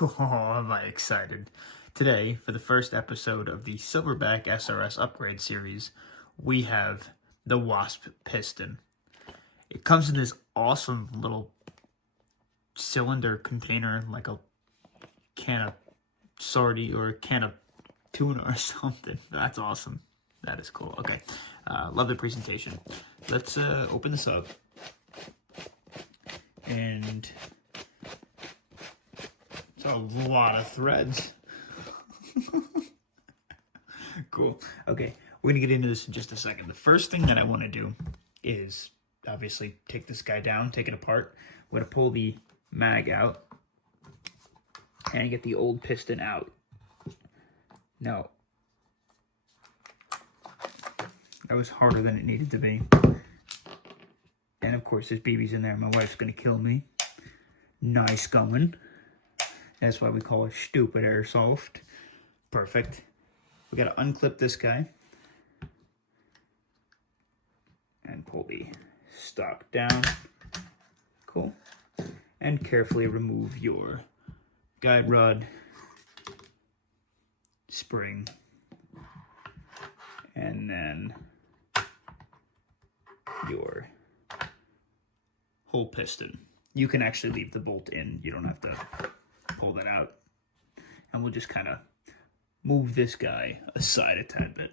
Oh, am I excited. Today, for the first episode of the Silverback SRS upgrade series, we have the Wasp Piston. It comes in this awesome little cylinder container, like a can of sardine or a can of tuna or something. That's awesome. That is cool. Okay, love the presentation. Let's open this up. And it's a lot of threads. Cool. Okay, we're gonna get into this in just a second. The first thing that I want to do is obviously take this guy down, take it apart. We're gonna pull the mag out and get the old piston out. Now, that was harder than it needed to be. And of course, there's BBs in there. My wife's gonna kill me. Nice going. That's why we call it stupid airsoft. Perfect. We gotta unclip this guy and pull the stock down. Cool. And carefully remove your guide rod, spring, and then your whole piston. You can actually leave the bolt in. You don't have to pull that out. And we'll just kind of move this guy aside a tad bit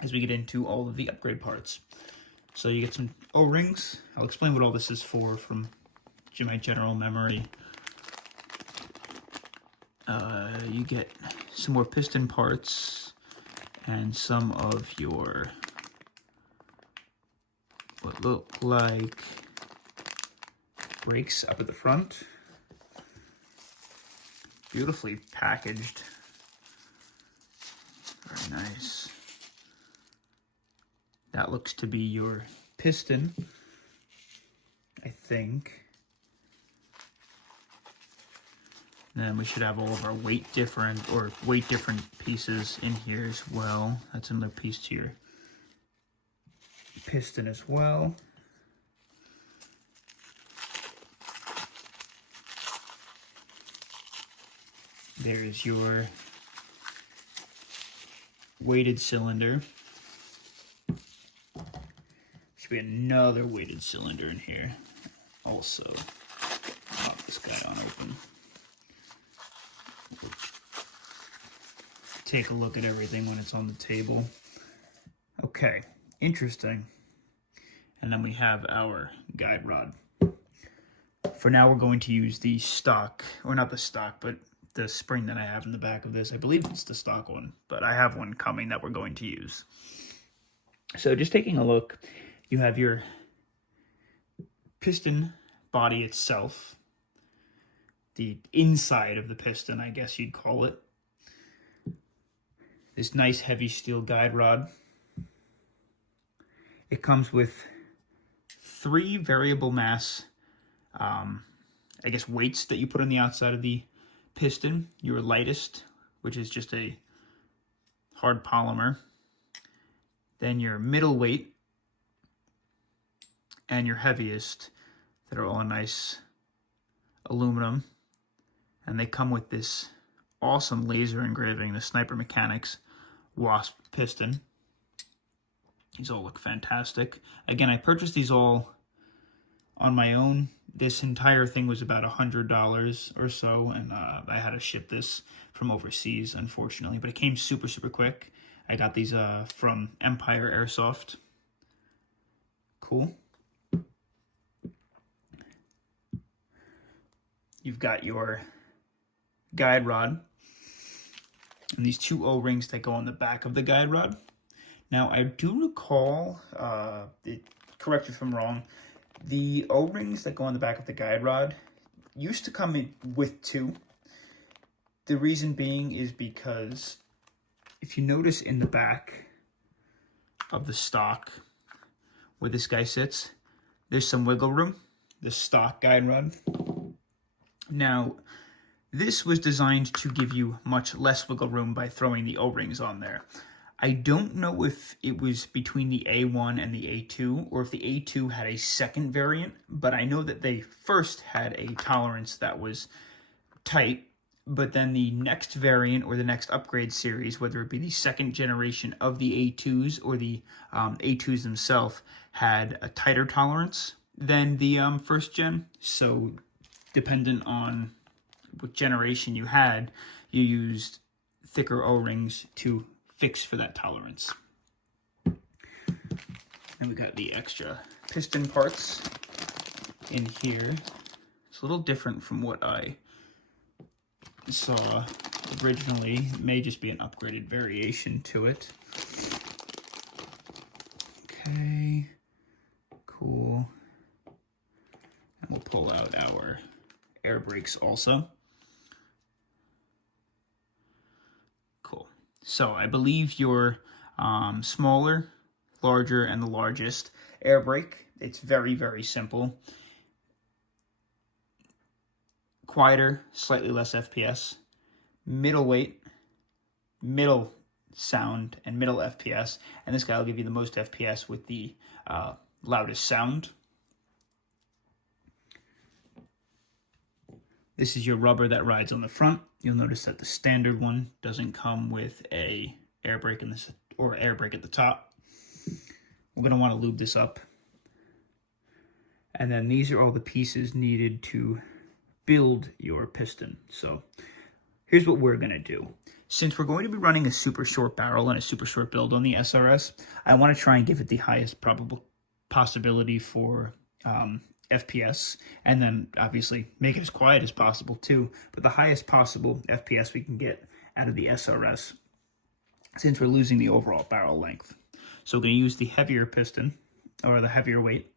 as we get into all of the upgrade parts. So you get some O-rings. I'll explain what all this is for from my general memory. You get some more piston parts and some of your what look like brakes up at the front. Beautifully packaged. Very nice. That looks to be your piston, I think. And then we should have all of our weight different pieces in here as well. That's another piece to your piston as well. There's your weighted cylinder. Should be another weighted cylinder in here. Also, pop this guy on open. Take a look at everything when it's on the table. Okay, interesting. And then we have our guide rod. For now, we're going to use the stock, or not the stock, but the spring that I have in the back of this. I believe it's the stock one, but I have one coming that we're going to use. So just taking a look, you have your piston body itself, the inside of the piston, I guess you'd call it. This nice heavy steel guide rod. It comes with 3 variable mass, I guess, weights that you put on the outside of the piston. Your lightest, which is just a hard polymer. Then your middle weight and your heaviest that are all nice aluminum. And they come with this awesome laser engraving, the Sniper Mechanics Wasp piston. These all look fantastic. Again, I purchased these all on my own. This entire thing was about $100 or so, and I had to ship this from overseas, unfortunately, but it came super, super quick. I got these from Empire Airsoft. Cool. You've got your guide rod and these 2 O-rings that go on the back of the guide rod. Now, I do recall, correct me if I'm wrong, the O-rings that go on the back of the guide rod used to come in with 2. The reason being is because if you notice in the back of the stock where this guy sits, there's some wiggle room, the stock guide rod. Now, this was designed to give you much less wiggle room by throwing the O-rings on there. I don't know if it was between the A1 and the A2, or if the A2 had a second variant, but I know that they first had a tolerance that was tight, but then the next variant or the next upgrade series, whether it be the second generation of the A2s or the A2s themselves, had a tighter tolerance than the first gen. So dependent on what generation you had, you used thicker O-rings to fix for that tolerance. And we got the extra piston parts in here. It's a little different from what I saw originally. It may just be an upgraded variation to it. Okay, cool. And we'll pull out our air brakes also. Cool. So I believe your smaller, larger, and the largest air brake. It's very, very simple. Quieter, slightly less FPS. Middleweight, middle sound, and middle FPS. And this guy will give you the most FPS with the loudest sound. This is your rubber that rides on the front. You'll notice that the standard one doesn't come with a air brake in this or air brake at the top. We're going to want to lube this up. And then these are all the pieces needed to build your piston. So here's what we're going to do. Since we're going to be running a super short barrel and a super short build on the SRS, I want to try and give it the highest probable possibility for FPS, and then obviously make it as quiet as possible too, but the highest possible FPS we can get out of the SRS since we're losing the overall barrel length. So we're going to use the heavier piston, or the heavier weight.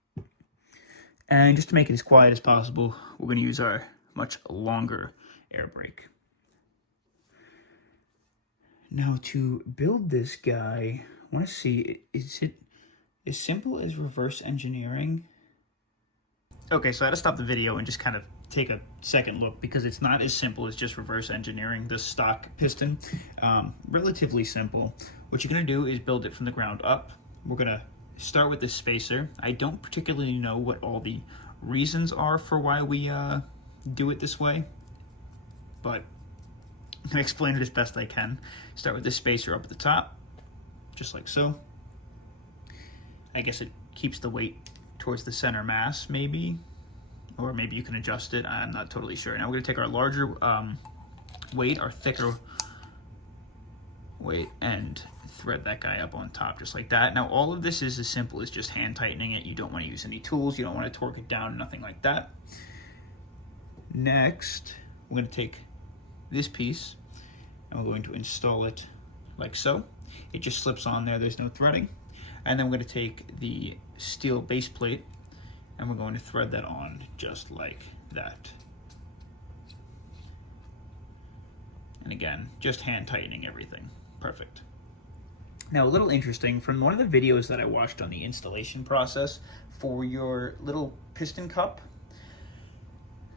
And just to make it as quiet as possible, we're going to use our much longer air brake. Now to build this guy, I want to see, is it as simple as reverse engineering? Okay, so I had to stop the video and just kind of take a second look because it's not as simple as just reverse engineering the stock piston. Relatively simple. What you're going to do is build it from the ground up. We're going to start with this spacer. I don't particularly know what all the reasons are for why we do it this way, but I'm going to explain it as best I can. Start with this spacer up at the top, just like so. I guess it keeps the weight towards the center mass, maybe, or maybe you can adjust it. I'm not totally sure. Now we're going to take our larger weight, our thicker weight, and thread that guy up on top just like that. Now all of this is as simple as just hand tightening it. You don't want to use any tools. You don't want to torque it down, nothing like that. Next, we're going to take this piece and we're going to install it like so. It just slips on there. There's no threading. And then we're going to take the steel base plate and we're going to thread that on just like that. And again, just hand tightening everything. Perfect. Now, a little interesting, from one of the videos that I watched on the installation process for your little piston cup,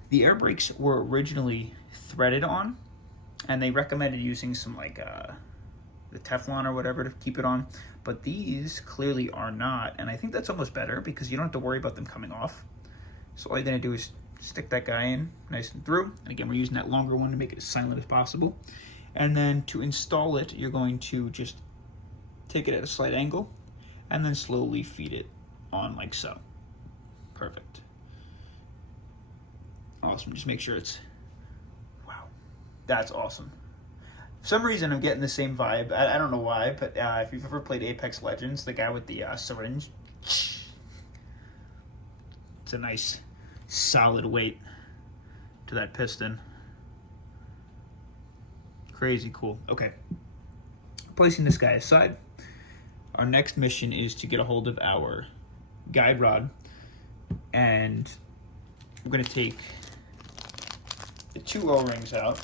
the air brakes were originally threaded on, and they recommended using some like the Teflon or whatever to keep it on, but these clearly are not, and I think that's almost better because you don't have to worry about them coming off. So all you're going to do is stick that guy in nice and through, and again, we're using that longer one to make it as silent as possible. And then to install it, you're going to just take it at a slight angle and then slowly feed it on like so. Perfect. Awesome. Just make sure it's, wow, that's awesome. For some reason, I'm getting the same vibe. I don't know why, but if you've ever played Apex Legends, the guy with the syringe, it's a nice solid weight to that piston. Crazy cool. Okay. Placing this guy aside, our next mission is to get a hold of our guide rod, and we're going to take the two O-rings out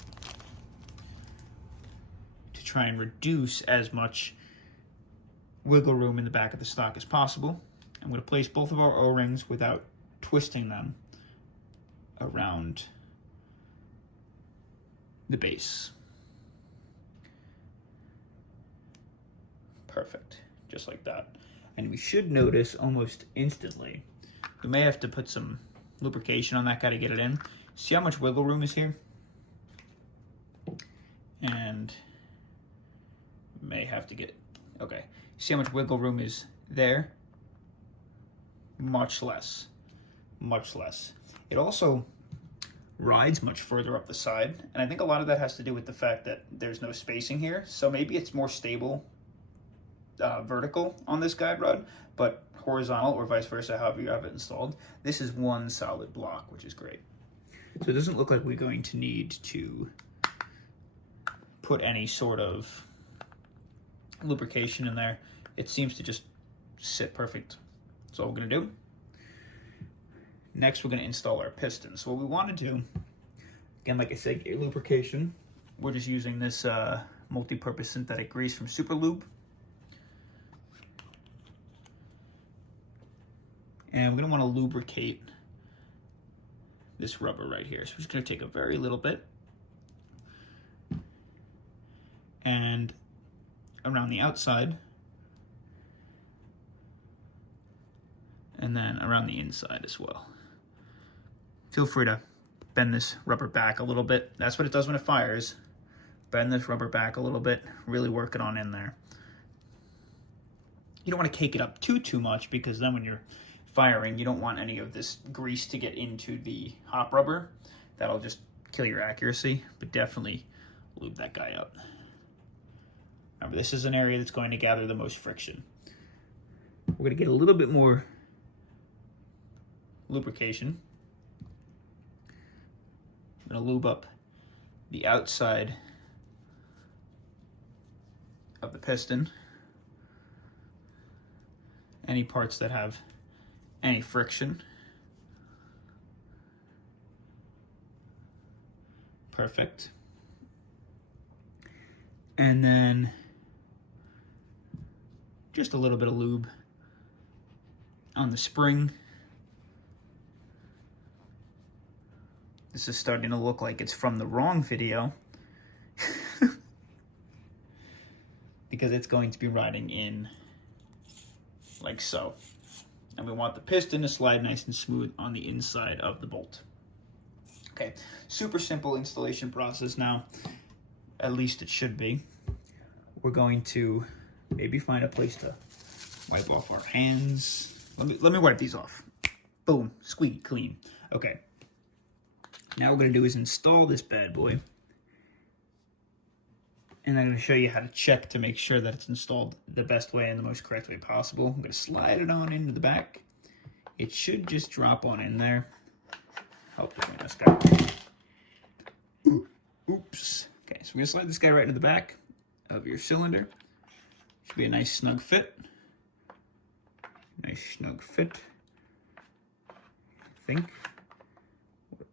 to try and reduce as much wiggle room in the back of the stock as possible. I'm going to place both of our O-rings without twisting them around the base. Perfect, just like that. And we should notice almost instantly, we may have to put some lubrication on that guy to get it in. See how much wiggle room is here? And may have to get, okay. See how much wiggle room is there? Much less, much less. It also rides much further up the side, and I think a lot of that has to do with the fact that there's no spacing here, so maybe it's more stable vertical on this guide rod, but horizontal or vice versa, however you have it installed. This is one solid block, which is great. So it doesn't look like we're going to need to put any sort of lubrication in there. It seems to just sit perfect. That's all we're going to do. Next, we're going to install our piston. So what we want to do, again, like I said, lubrication. We're just using this multi-purpose synthetic grease from Super Lube. And we're going to want to lubricate this rubber right here. So we're just going to take a very little bit. And around the outside. And then around the inside as well. Feel free to bend this rubber back a little bit. That's what it does when it fires. Bend this rubber back a little bit, really work it on in there. You don't want to cake it up too much, because then when you're firing, you don't want any of this grease to get into the hop rubber. That'll just kill your accuracy, but definitely lube that guy up. Remember, this is an area that's going to gather the most friction. We're going to get a little bit more lubrication. I'm going to lube up the outside of the piston. Any parts that have any friction. Perfect. And then just a little bit of lube on the spring. This is starting to look like it's from the wrong video because it's going to be riding in like so. And we want the piston to slide nice and smooth on the inside of the bolt. Okay, super simple installation process now. At least it should be. We're going to maybe find a place to wipe off our hands. Let me wipe these off. Boom, squeaky clean. Okay. Now what we're going to do is install this bad boy. And I'm going to show you how to check to make sure that it's installed the best way and the most correct way possible. I'm going to slide it on into the back. It should just drop on in there. Help between this guy. Oops. Okay, so we're going to slide this guy right into the back of your cylinder. Should be a nice snug fit. Nice snug fit. I think.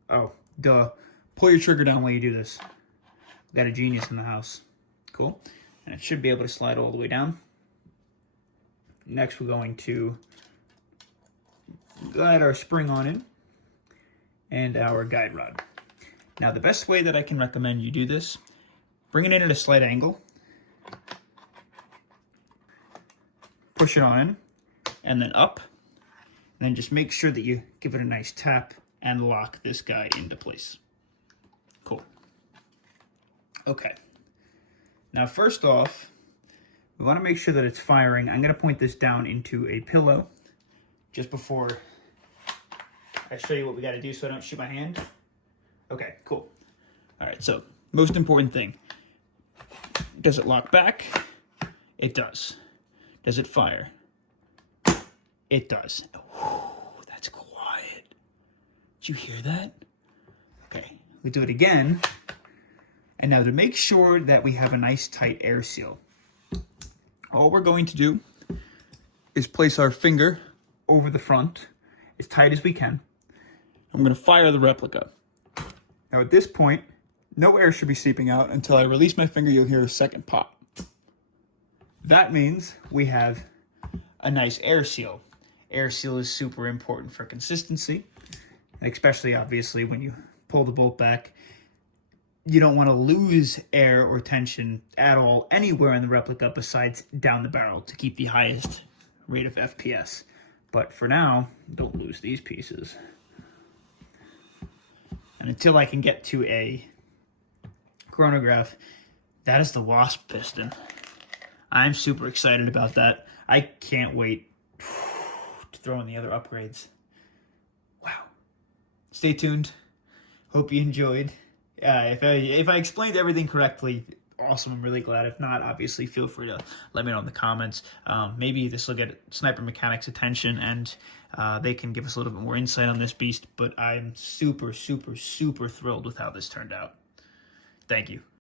Oh, duh. Pull your trigger down while you do this. We got a genius in the house. Cool. And it should be able to slide all the way down. Next, we're going to glide our spring on in and our guide rod. Now, the best way that I can recommend you do this, bring it in at a slight angle, push it on in, and then up, and then just make sure that you give it a nice tap and lock this guy into place. Cool. Okay. Now, first off, we want to make sure that it's firing. I'm going to point this down into a pillow just before I show you what we got to do so I don't shoot my hand. Okay, cool. All right, so most important thing. Does it lock back? It does. Does it fire? It does. Whew, that's quiet. Did you hear that? Okay, we do it again. And now to make sure that we have a nice tight air seal, all we're going to do is place our finger over the front as tight as we can. I'm going to fire the replica. Now at this point, no air should be seeping out until I release my finger. You'll hear a second pop. That means we have a nice air seal. Air seal is super important for consistency, and especially obviously when you pull the bolt back. You don't want to lose air or tension at all anywhere in the replica besides down the barrel to keep the highest rate of FPS. But for now, don't lose these pieces. And until I can get to a chronograph, that is the Wasp piston. I'm super excited about that. I can't wait to throw in the other upgrades. Wow. Stay tuned. Hope you enjoyed. If I explained everything correctly, awesome. I'm really glad. If not, obviously feel free to let me know in the comments. Maybe this will get Sniper Mechanics' attention, and they can give us a little bit more insight on this beast. But I'm super, super, super thrilled with how this turned out. Thank you.